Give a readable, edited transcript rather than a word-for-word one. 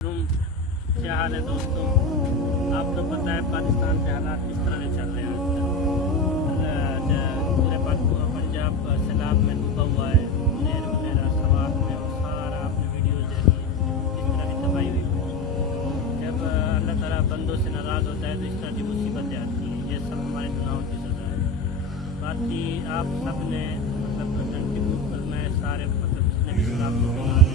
क्या हाल है दोस्तों। आपको पता है पाकिस्तान के हालात किस तरह से चल रहे हैं आजकल। पूरे पंजाब सैलाब में डूबा हुआ है, नहर वगैरह सवाब में, और सारा आपने वीडियो देखी किस तरह की तबाही हुई है। जब अल्लाह ताला बंदों से नाराज़ होता है तो इस तरह की मुसीबतें आती हैं। ये सब हमारे गुनाहों की सज़ा है। बाकी आप सब ने मतलब कंट्रीब्यूट करना है, सारे मतलब जितने भी सलाब से